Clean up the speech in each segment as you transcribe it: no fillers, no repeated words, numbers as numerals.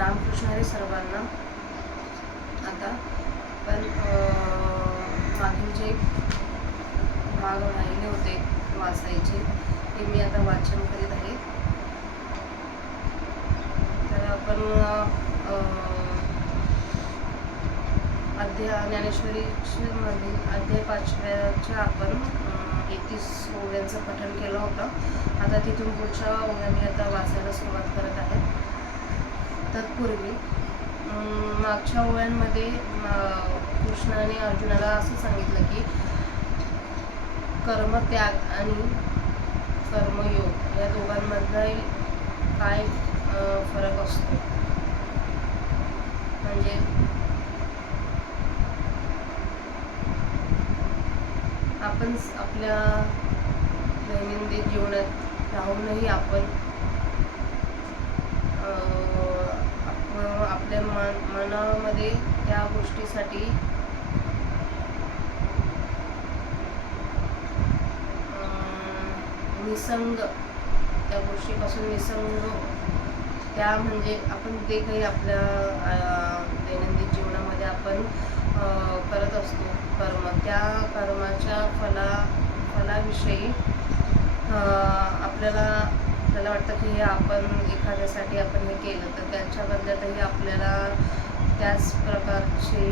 रामकृष्ण हरी सर्वांना. आता पण मागील जे भाग राहिले होते वाचायचे ते मी आता वाचन करीत आहे. तर आपण ज्ञानेश्वरीमध्ये अध्याय 5 आपण 31 ओव्यांचं पठण केलं होतं. आता तिथून पुढच्या ओव्या मी आता वाचायला सुरुवात करत आहे. तत्पूर्वी मागच्या ओव्यांमध्ये कृष्णाने अर्जुनाला असं सांगितलं की कर्मत्याग आणि कर्मयोग या दोघांमध्ये काय फरक असतो. म्हणजे आपण आपल्या दैनंदिन जीवनात राहूनही आपण आपल्या मनामध्ये त्या गोष्टीसाठी निसंग, त्या गोष्टीपासून निसंग, त्या म्हणजे आपण जे काही आपल्या दैनंदिन जीवनामध्ये आपण करत असतो कर्म, त्या कर्माच्या फलाविषयी आपल्याला वाटतं की हे आपण एखाद्यासाठी आपण हे केलं तर त्याच्या बदल्यातही आपल्याला त्याच प्रकारची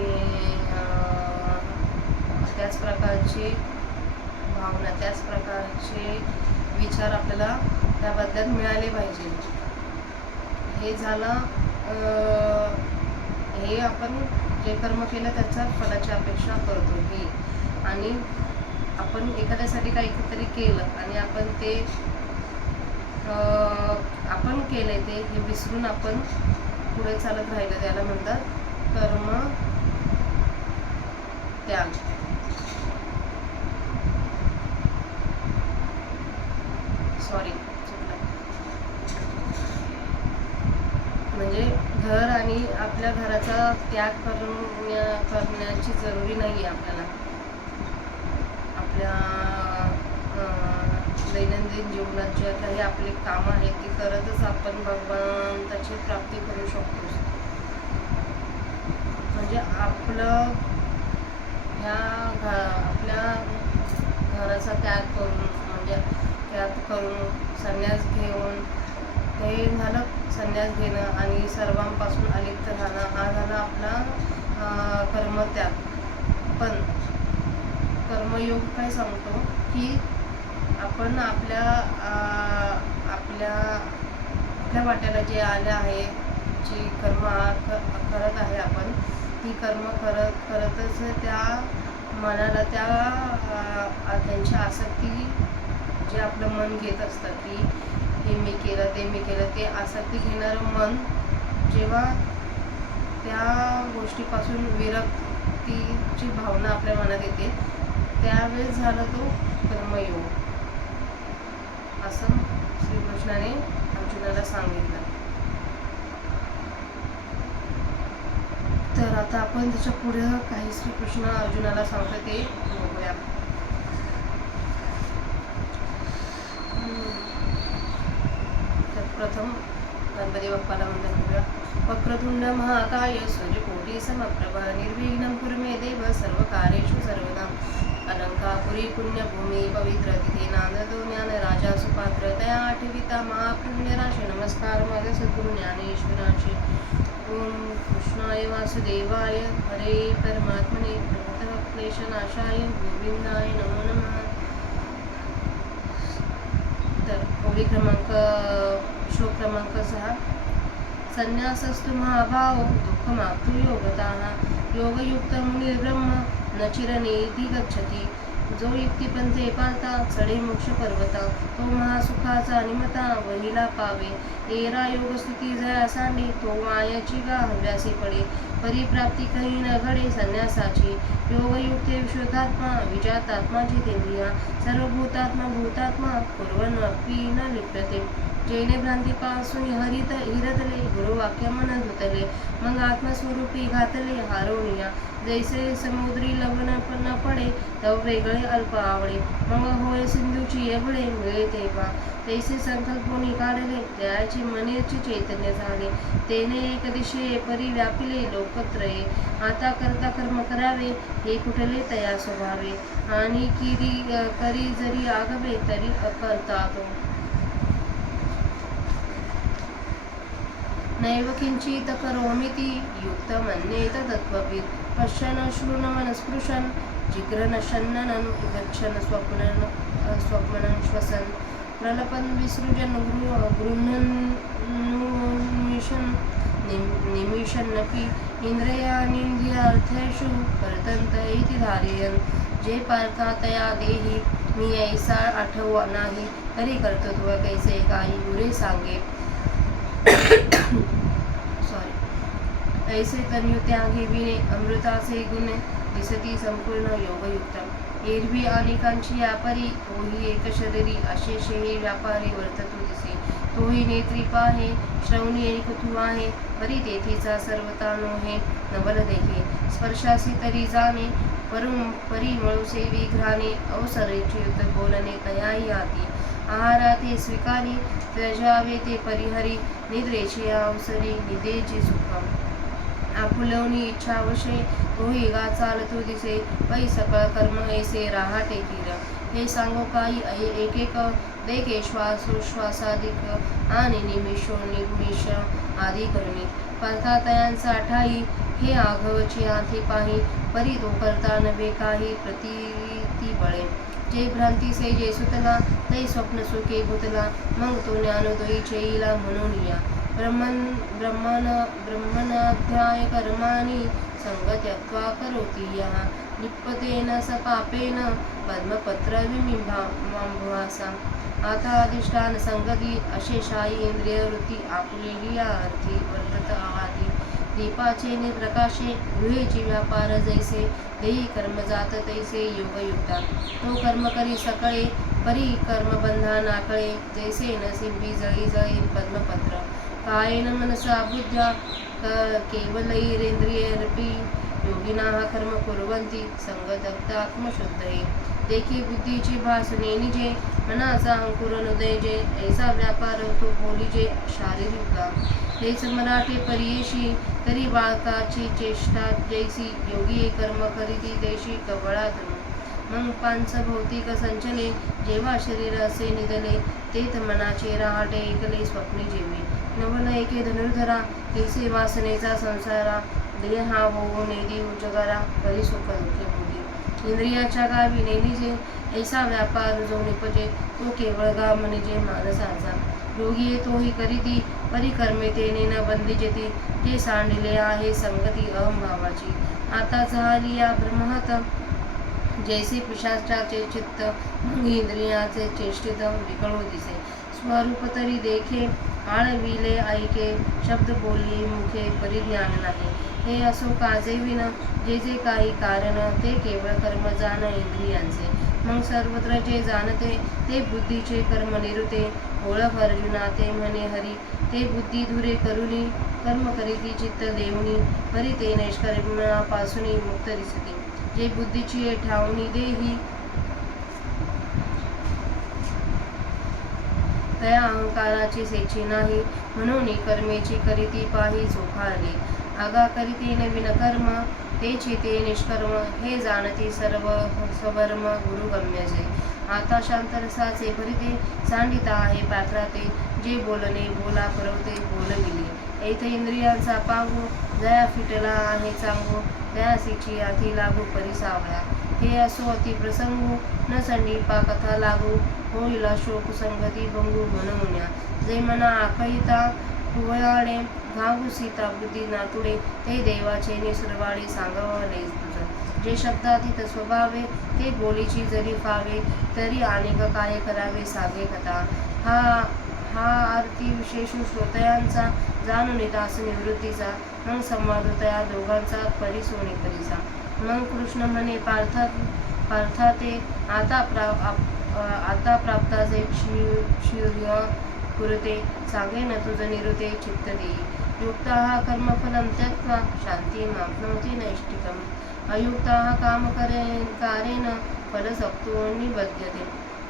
भावना, त्याच प्रकारचे विचार आपल्याला त्या बदल्यात मिळाले पाहिजे. हे झालं, हे आपण जे कर्म केलं त्याच्या फलाची अपेक्षा करतो हे, आणि आपण एखाद्यासाठी काहीतरी केलं आणि आपण ते आपण केलंय ते हे विसरून आपण पुढे चालत राहिलं, त्याला म्हणतात कर्म त्याग. म्हणजे घर आणि आपल्या घराचा त्याग करण्याची जरुरी नाही आहे. आपल्याला आपल्या दैनंदिन जीवनात जे काही आपले कामं आहेत ती करतच आपण भगवंताची प्राप्ती करू शकतो. म्हणजे आपलं आपल्या घराचा त्याग करून, म्हणजे त्याग करून संन्यास घेऊन, हे झालं संन्यास घेणं आणि सर्वांपासून अलिप्त राहणं, हा झाला आपला कर्मत्याग. पण कर्मयोग काय सांगतो की आपण आपल्या वाट्याला जे आले आहे, जी कर्म करत आहे आपण, ती कर्म करतच त्या मनाला त्यांची आसक्ती, जे आपलं मन घेत असतं की हे मी केलं ते मी केलं, ते आसक्ती घेणारं मन जेव्हा त्या गोष्टीपासून विरक्तीची भावना आपल्या मनात येते त्यावेळेस झाला तो कर्मयोग, असं श्रीकृष्णाने अर्जुनाला सांगितलं. तर आता आपण त्याच्या पुढे काही श्रीकृष्ण अर्जुनाला सांगतो ते बघूया. तर प्रथम गणपती बाप्पाला वंदन करूया. वक्रतुंड महाकाय सूर्यकोटी समप्रभा निर्विघ्नं कुरु मे देव सर्वकार्येषु सर्वदा. अलंकापुरी पुण्यभूमी पवित्र तिथे नांदतो ज्ञान राजा सुपात्र तया आठविता महापुण्यराशी. नमस्कार माझ्या सद्गुरु ज्ञानेश्वराशी. ओम कृष्णाय वासुदेवाय हरे परमात्मने प्रणतक्लेशनाशाय गोविंदाय नमो नमः. तर श्लोक क्रमांक 6. संन्यासस्तु महाभावो दुःखमाप्तु योगतः योगयुक्तं निर्ब्रह्म न चिरनेति गच्छति. जो युक्तिपंथे पाळता चढे मोक्ष पर्वता, तो महासुखाचा निमता वहिला पावे. एरा योगस्तुती जया सांडे, तो मायाची गा हव्यासी पडे. परिप्राप्ती काही न घडे संन्यासाची, योगयुक्ते विशुद्धात्मा विजातात्मा जितेंद्रिया. सर्वभूतात्मा भूतात्मा कुर्वन्नपि न लिप्यते. जैने भ्रांतीपासून हिरतले, गुरुवाक्य मन धुतले. मग आत्मस्वरूपी घातले हारोनिया. जैसे समुद्री लवण न पडे तव वेगळे अल्प आवडे. मग होय सिंधूची एवढे मिळे तेव्हा. तैसे संकल्पोनी काढले त्याची मनेचे चैतन्य झाले. तेने एक दिशे परी व्यापिले लोकत्रये. आता करता कर्म करावे हे कुठले तया स्वभावे. आणि करी जरी आगवे तरी अकर्ता तो. नैव किंचित करोमीति युक्त मन्येत तत्त्वविद. पश्यन् शृण्वन् स्पृशन् जिघ्रन् शन्नन् गच्छन् स्वप्नन् श्वसन् प्रलपन् विसृजन् गृह्णन्नुन्मिषन् निमिषन्नपि इंद्रियाणींद्रियार्थेषु वर्तन्त इति धारयन्. जे पार्था तया देही मी ऐसा आठव नाही तरी कर्तृत्व कैसे काही गुरे सांगे. ऐसे तनयु त्यागे विने अमृताचे गुण दिसती संपूर्ण योगयुक्त. एरवी अनेकांची यापरी तोही एक शरीरी अशेषही व्यापारी वर्ततो दिसे. तोही नेत्री पाहे श्रवणी एक तू आहे परी तेथीचा सर्वता नोहे नवल देखे. स्पर्शासी तरी जाणे परी मळुसे विघ्राने अवसरेचे युद्ध बोलणे तयाही आती. आहाराते स्वीकारी त्यजावे ते परिहरी निद्रेची अवसरी निदेची सुखम. आपुलवनी इच्छावशे तोही गा चालतो दिसे पै सकळ कर्म ऐसे राहाटे तीर. हे सांगो काही एक देखे श्वासोश्वासाधिक आणि निमिषोनिमिष आदी करुणी. पार्थातयांचा ठाई हे आघवची हाती पाही परी तो करता नव्हे काही प्रतीती बळे. जे भ्रांतीसे जे सुतला तै स्वप्न सुखे भूतला मग तो ज्ञानोदयीचे येईला म्हणून या. ब्रह्मणाध्याय कर्माणि संगत्यक्त्वा करोति यः लिप्यतेन स पापेन पद्मपत्र विमिंभासा. आता अधिष्ठान संगती अशेषाई इंद्रियवृत्ती आपुलेली अर्थी वर्तत आहाती. दीपाचे प्रकाशे गृहेची व्यापार जैसे देही कर्म जात तैसे योगयुक्ता. तो कर्म करी सकळे परी कर्मबंधा नाकळे जैसे नसिंबी जळी जळे पद्मपत्र. कायेन मनसा बुद्ध्या केवलैरेंद्रियैरपि योगिनाः कर्म कुर्वन्ति संगदत्तात्मशुद्धये. देखी बुद्धीची भासणे निजे मनाचा अंकुरनुदय जे ऐसा व्यापार तो बोलीजे शारीरिका. हेच मराठे परियेशी तरी बाळकाची चेष्टा जैसी योगी कर्म करीती तैशी कवळातनु. मग पांच भौतिक संचले जेव्हा शरीर असे निधले तेथ मनाचे रहाटे एकले स्वप्नी जेवी. नवल एके धनुर्धरा तैसे वासनेचा संसारा. देहा होऊ नेदी जगारा परी सुख दुःखे भोगी. इंद्रियाच्या गावी नेलीजे ऐसा व्यापार जो निपजे तो केवळ गा म्हणजे मानसाचा. योगी तोही करीती परिकर्मे तेने न बंदिजती. जे सांडिले आहे संगती अहंभावाची. आता झाली या ब्रह्महत जैसे पिशाचाचे चित्त मग इंद्रियाचे चेष्टित विकळो दिसे. स्वरूप तरी देखे आळविले ऐके शब्द बोली मुखे परिज्ञान नाही. हे असो काजे विन जे जे काही कारण ते केवळ कर्म जाण इंद्रियांचे. मग सर्वत्र जे जाणते ते बुद्धीचे कर्म निरुते. ओळख अर्जुना ते म्हणे हरी ते बुद्धी धुरे करुनी कर्म करीती चित्त देऊनी परी ते नैष्कर्म्यापासून मुक्त दिसते. जे बुद्धीची ठावणी देही तया अहंकाराची सेची नाही म्हणून कर्मेची करीती पाही चोखाळले. आगा करीती नवीन कर्म तेची ते निष्कर्म हे जाणती सर्व स्ववर्म गुरुगम्य जे. आता शांतरसाचे भरिते सांडिता आहे पात्राते जे बोलणे बोला परवते बोलविले. ऐथ इंद्रियांचा पांगू जया फिटला आहे चांगू दयासीची आधी लागू परिसावळा. हे असो अति प्रसंगू न संडीपा कथा लागू होईला शोक संगती भंगू म्हणून्या. जे मना आकळिता कुवळाडे घाऊ सीता बुद्धी नातुडे ते देवाचे निसरवाळे सांगवले तुझ. जे शब्दातीत स्वभावे ते बोलीची जरी फावे तरी अनेक काय करावे सागे कथा. हा आरती विशेष श्रोतयांचा जाणून दास निवृत्तीचा. मग संवाद तया दोघांचा परिसोनी करीचा. मग कृष्ण म्हणे पार्थाते आता प्राप्ताचे क्षीर्य पुरते सांगेन तुझ निरुते चित्त देई. युक्ता हा कर्मफलम त्यक्त्वा शांतिमाप्नोति नैष्टिकम्. अयुक्ता काम कारेण फलसक्तो निबध्यते.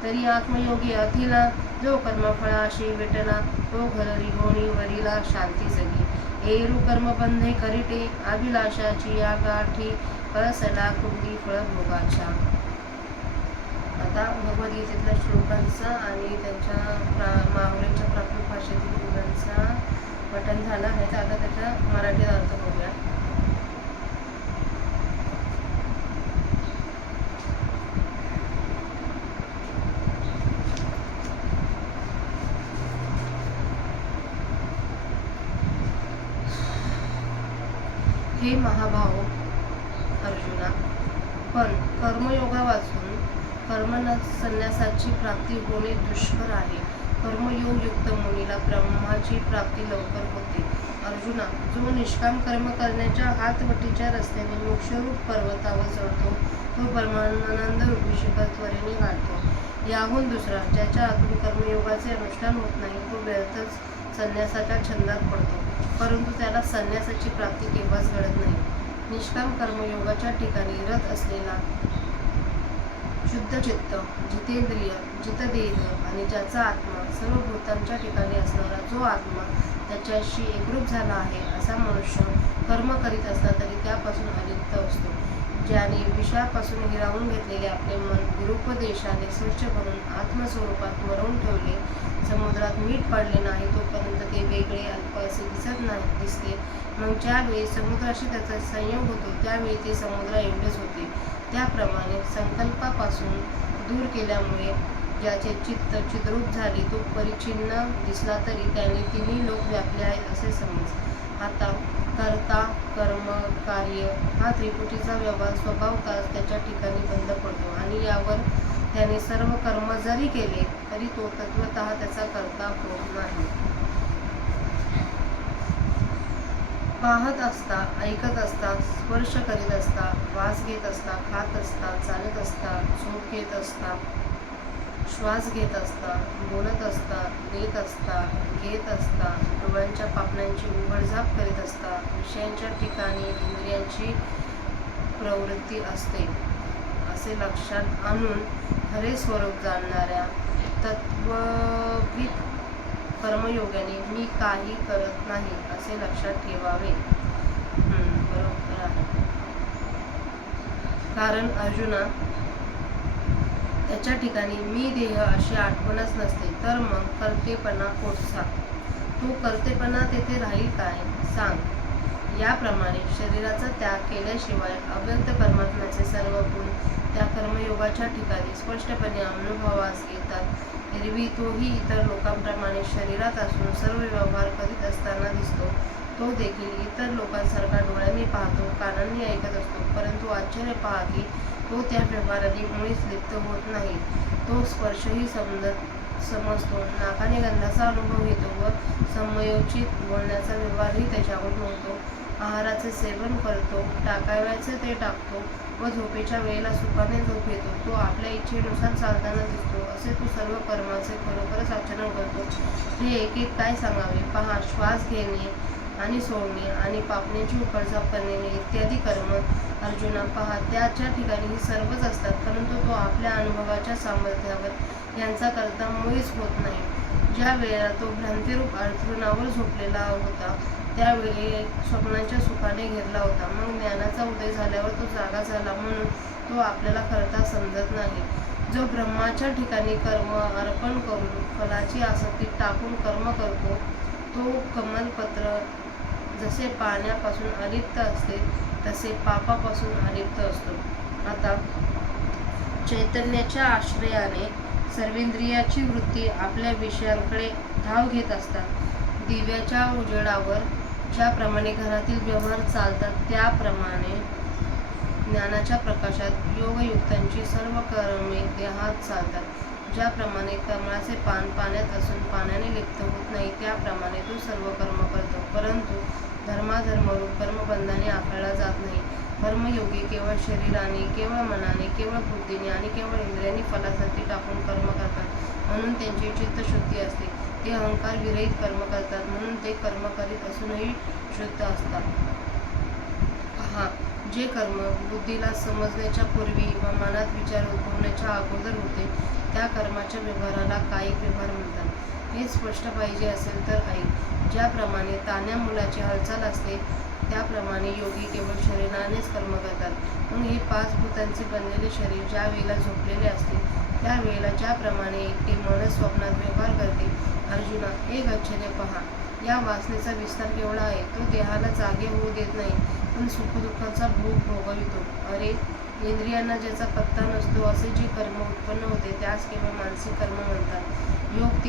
तरी आत्मयोगी अथिला जो कर्मफळाशी विटला तो घरी गोणी वरीला शांती सगी एरू कर्मबंधे करीटे अभिलाषाची या गाठी कळसला कुंडी फळभोगाच्या. आता भगवद्गीतेतल्या श्लोकांचा आणि त्यांच्या माहुलींच्या प्राकृत भाषेतील मुलांचा पठण झालं आहे. तर आता त्याचा मराठीत अर्थ बघूया. हे महाभाव अर्जुना, पण कर्मयोगा वाचून संन्यासाची प्राप्ती होणे दुष्कर आहे. कर्मयोग युक्त मुनीला ब्रह्माची प्राप्ती लवकर होते. अर्जुना, जो निष्काम कर्म करण्याच्या हातवटीच्या रस्त्याने मोक्षरूप पर्वतावर चढतो तो परमानंद रूपी शिखर त्वरेने गाठतो. याहून दुसरा ज्याच्या हातून कर्मयोगाचे अनुष्ठान होत नाही तो व्यर्थच संन्यासाच्या छंदात पडतो, परंतु त्याला संन्यासाची प्राप्ती केव्हाच घडत नाही. निष्काम कर्मयोगाच्या ठिकाणी रत असलेला शुद्ध चित्त, जितेंद्रिय, जितदेह आणि ज्याचा आत्मा सर्व भूतांच्या ठिकाणी असणारा जो आत्मा त्याच्याशी एकरूप झाला आहे असा मनुष्य कर्म करीत असला तरी त्यापासून अलिप्त असतो. ज्याने विषयापासून हिरावून घेतलेले आपले मन निरुपदेशाने स्वच्छ करून आत्मस्वरूपात मरवून ठेवले, समुद्रात मीठ पडले नाही तोपर्यंत ते वेगळे अल्प असे दिसते. मग ज्यावेळी समुद्राशी त्याचा संयोग होतो त्यावेळी ते समुद्रा एवढेच होते. त्याप्रमाणे संकल्पापासून दूर केल्यामुळे ज्याचे चित्त चिद्रूप झाले तो परिच्छिन्न दिसला तरी त्याने तिन्ही लोक व्यापले आहेत असे समज. आता कर्ता कर्म कार्य हा त्रिपुटीचा व्यवहार स्वभावतःच त्याच्या ठिकाणी बंद पडतो आणि यावर त्याने सर्व कर्म जरी केले तरी तो तत्वतः त्याचा कर्ता होत नाही. पाहत असता, ऐकत असता, स्पर्श करीत असता, वास घेत असता, खात असता, चालत असता, झोप घेत असता, श्वास घेत असता, बोलत असता, देत असता, घेत असता, डोळ्यांच्या पापण्यांची उघडझाप करीत असता, विषयांच्या ठिकाणी इंद्रियांची प्रवृत्ती असते असे लक्षात आणून खरे स्वरूप जाणणाऱ्या तत्वविद कर्मयोगाने मी काही करत नाही असे लक्षात ठेवावे. बरोबर आहे. कारण अर्जुना, त्याच्या ठिकाणी मी देह अशी आठवणच नसते तर मग कर्तेपणा कोठचा? तो कर्तेपणा तेथे राहील काय सांग. याप्रमाणे शरीराचा त्याग केल्याशिवाय अव्यक्त परमात्म्याचे सर्व गुण त्या कर्मयोगाच्या ठिकाणी स्पष्टपणे अनुभवास येतात. एरवी तोही इतर लोकांप्रमाणे शरीरात असून सर्व व्यवहार करीत असताना दिसतो. तो देखील इतर लोकांसारखा डोळ्यांनी पाहतो, कानांनी ऐकत असतो, परंतु आश्चर्य पहा की तो त्या व्यवहाराने मुळीच लिप्त होत नाही. तो स्पर्शही समजतो, नाकाने गंधाचा अनुभव घेतो व समयोचित बोलण्याचा व्यवहारही त्याच्याकडून होतो. आहाराचे सेवन करतो, टाकाव्याचे ते टाकतो व झोपेच्या वेळेला सुखाने झोप घेतो. तो आपल्या इच्छेनुसार चालताना दिसतो. असे तो सर्व कर्माचे खरोखरच आचरण करतो. हे एक एक काय सांगावे. पहा, श्वास घेणे आणि सोडणे आणि पापण्याची उघडझाप करणे इत्यादी कर्म अर्जुना पहा, त्याच्या ठिकाणी ही सर्वच असतात, परंतु तो आपल्या अनुभवाच्या सामर्थ्यावर यांचा करता मुळीच होत नाही. ज्या वेळेला तो भ्रांतिरूप अंथरुणावर झोपलेला होता त्यावेळी स्वप्नांच्या सुखाने घेरला होता. मग ज्ञानाचा उदय झाल्यावर तो जागा झाला म्हणून तो आपल्याला करता समजत नाही. जो ब्रह्माच्या ठिकाणी कर्म अर्पण करून फलाची आसक्ती टाकून कर्म करतो तो कमलपत्र जसे पाण्यापासून अलिप्त असते तसे पापापासून अलिप्त असतो. आता चैतन्याच्या आश्रयाने सर्वेंद्रियाची वृत्ती आपल्या विषयांकडे धाव घेत असतात. दिव्याच्या उजेडावर ज्याप्रमाणे घरातील व्यवहार चालतात त्याप्रमाणे ज्ञानाच्या प्रकाशात योगयुक्तांची सर्व कर्मे देहात चालतात. ज्याप्रमाणे कमळाचे पान पाण्यात असून पाण्याने लिप्त होत नाही त्याप्रमाणे तो सर्व कर्म करतो, परंतु धर्माधर्मरूप कर्मबंधाने आखळला जात नाही. कर्मयोगी केवळ शरीराने, केवळ मनाने, केवळ बुद्धीने आणि केवळ इंद्रियांनी फलासाठी टाकून कर्म करतात म्हणून त्यांची चित्तशुद्धी असते. ते अहंकार विरहित कर्म करतात म्हणून ते कर्म करीत असूनही शुद्ध असतात. पहा, जे कर्म बुद्धीला समजण्याच्या पूर्वी व मनात विचार उद्भवण्याच्या अगोदर होते त्या कर्माच्या व्यवहाराला कायिक व्यवहार म्हणतात. हे स्पष्ट पाहिजे असेल तर ऐक. ज्याप्रमाणे तान्ह्या मुलाची हालचाल असते त्याप्रमाणे योगी केवळ शरीरानेच कर्म करतात. मग हे 5 भूतांचे बनलेले शरीर ज्या वेळेला झोपलेले असते त्यावेळेला ज्याप्रमाणे एकटे मनच स्वप्नात व्यवहार करते. अर्जुना, एक आश्चर्य पहा. या वासनेचा विस्तार केवढा आहे. तो देहाला जागे होऊ देत नाही पण सुखदुःखाचा भोग भोगवितो. अरे, इंद्रियांना ज्याचा पत्ता नसतो असे जे कर्म उत्पन्न होते त्यास केवळ मानसिक कर्म म्हणतात. योगी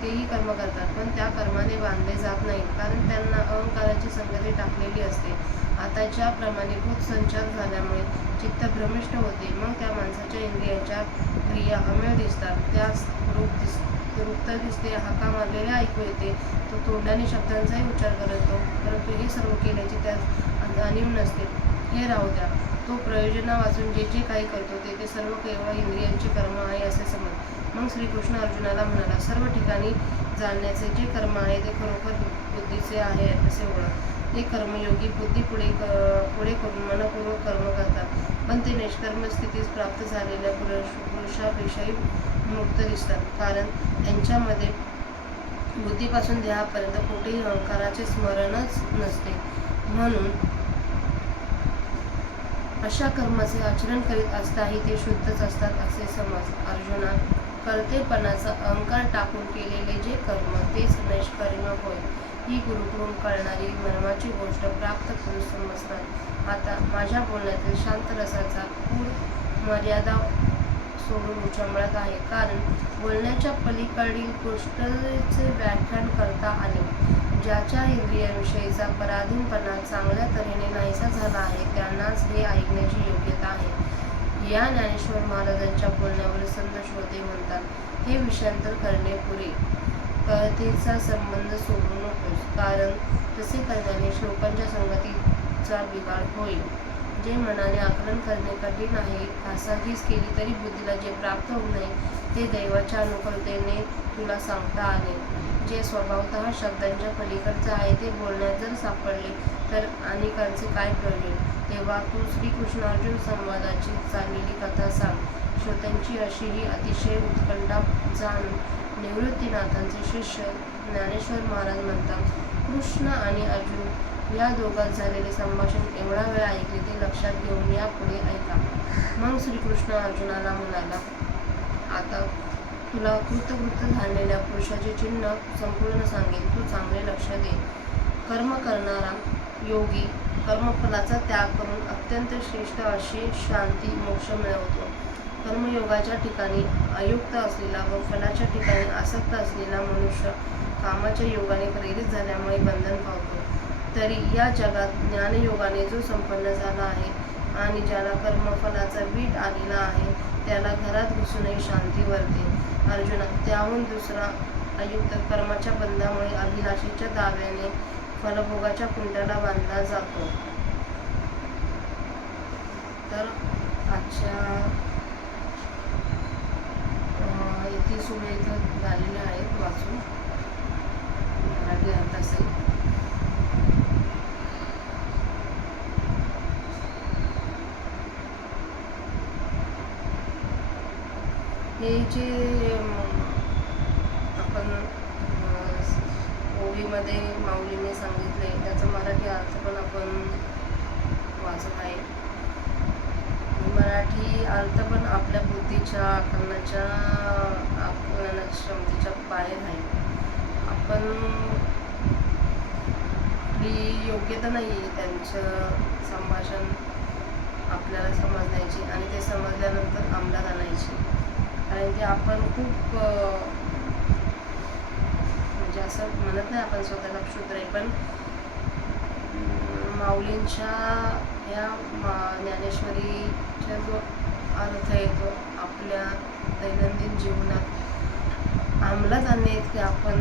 तेही कर्म करतात पण त्या कर्माने बांधले जात नाहीत कारण त्यांना अहंकाराची संगती टाकलेली असते. आता ज्याप्रमाणे भूत संचार झाल्यामुळे चित्त भ्रमिष्ट होते मग त्या माणसाच्या इंद्रियांच्या क्रिया अमेळ दिसतात, त्यास रूप दिसते, हाका मारलेले ऐकू येते, तो तोंडाने शब्दांचाही उच्चार करतो परंतु हे सर्व केल्याची त्यास जाणीव नसते. हे राहू द्या. तो प्रयोजना वाचून जे जे काही करतो ते सर्व केवळ इंद्रियांचे कर्म आहे असे समज. मग श्रीकृष्ण अर्जुनाला म्हणाला, सर्व ठिकाणी जाणण्याचे जे कर्म आहे ते खरोखर बुद्धीचे आहे असे ओळख. ते कर्मयोगी बुद्धी पुढे करून मनपूर्वक कर्म करतात पण ते निष्कर्म स्थितीस प्राप्त झालेल्या पुरुषापेक्षाही मुक्त दिसतात कारण त्यांच्यामध्ये बुद्धीपासून देहापर्यंत कुठेही अहंकाराचे स्मरणच नसते. म्हणून अशा कर्माचे आचरण करीत असताही ते शुद्धच असतात असे समज. अर्जुना, कर्तेपणाचा अहंकार टाकून केलेले जे कर्म तेच निष्कर्म होय ही गुरुकडून कळणारी मर्माची गोष्ट प्राप्त पुरुष समजतात. आता माझ्या बोलण्यातील शांत रसाचा पूर मर्यादा सोडून उचंबळत आहे कारण बोलण्याच्या पलीकडील गोष्टीचे व्याख्यान करता आले. ज्याच्या इंद्रियांविषयीचा पराधीनपणा चांगल्या तऱ्हेने नाहीसा झाला आहे त्यांनाच हे ऐकण्याची योग्यता आहे. या ज्ञानेश्वर महाराजांच्या बोलण्यावर संत श्रोते म्हणतात, हे विषयांतर करणे पुरे. कळतेचा संबंध सोडू नकोस कारण तसे करण्याने श्लोकांच्या संगतीचा बिघाड होईल. जे मनाने आकलन करणे कठीण आहे, घासाघीस केली तरी बुद्धीला जे प्राप्त होऊ नये ते दैवाच्या अनुकूलतेने तुला सांगता आले. जे स्वभावतः शब्दांच्या पलीकडचे आहे ते बोलण्यात जर सापडले तर अनेकांचे काय प्रयोजन. तेव्हा तू श्रीकृष्ण अर्जुन संवादाची चाललेली कथा सांग. श्रोत्यांची अशी ही अतिशय उत्कंठा जाण निवृत्तीनाथांचे शिष्य ज्ञानेश्वर महाराज म्हणतात, कृष्ण आणि अर्जुन या दोघात झालेले संभाषण एवढा वेळ ऐकले ते लक्षात घेऊन यापुढे ऐका. मग श्रीकृष्ण अर्जुनाला म्हणाला, आता तुला कृतकृत्य झालेल्या पुरुषाचे चिन्ह संपूर्ण सांगेन, तू चांगले लक्ष दे. कर्म करणारा योगी कर्मफलाचा त्याग करून अत्यंत श्रेष्ठ अशी शांती मोक्ष मिळवतो. कर्मयोगाच्या ठिकाणी अयुक्त असलेला व फलाच्या ठिकाणी आसक्त असलेला मनुष्य कामाच्या योगाने प्रेरित झाल्यामुळे बंधन पावतो. तरी या जगात ज्ञानयोगाने जो संपन्न झाला आहे आणि ज्याला कर्मफलाचा वीट आलेला आहे त्याला घरात घुसूनही शांती वरते. अर्जुना, त्याहून दुसरा अयुक्त कर्माच्या बंधामुळे अभिलाषेच्या दाव्याने फलभोगाच्या कुंडाला बांधला जातो. तर आजच्या इथे सुरू इथं झालेले आहेत वाचून मराठी अर्थासहित. हे जे आपण ओवीमध्ये माऊलीने सांगितले त्याचा मराठी अर्थ पण आपण वाचत आहे. मराठी अर्थ पण आपल्या बुद्धीच्या आकलनाच्या क्षमतेच्या बाहेर आहे. आपण आपली योग्यता नाही आहे त्यांचं संभाषण आपल्याला समजण्याची आणि ते समजल्यानंतर अंमलात आणायची. कारण की आपण खूप म्हणजे असं म्हणत नाही आपण स्वतःला क्षुद्र आहे पण माऊलींच्या या ज्ञानेश्वरीचा जो अर्थ आहे तो आपल्या दैनंदिन जीवनात अंमलात आणणे की आपण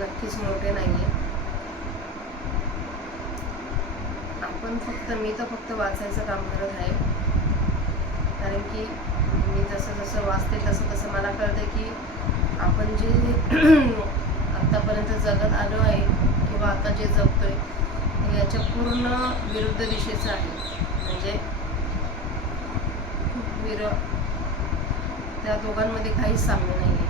नक्कीच मोठे नाही आहे. मी तर फक्त वाचायचं काम करत आहे. कारण की मी जसं वाचते तसं मला कळतं की आपण जे आत्तापर्यंत जगत आलो आहे किंवा आता आता जे जगतोय हे याच्या पूर्ण विरुद्ध दिशेचं आहे. म्हणजे त्या दोघांमध्ये काहीच साम्य नाही आहे.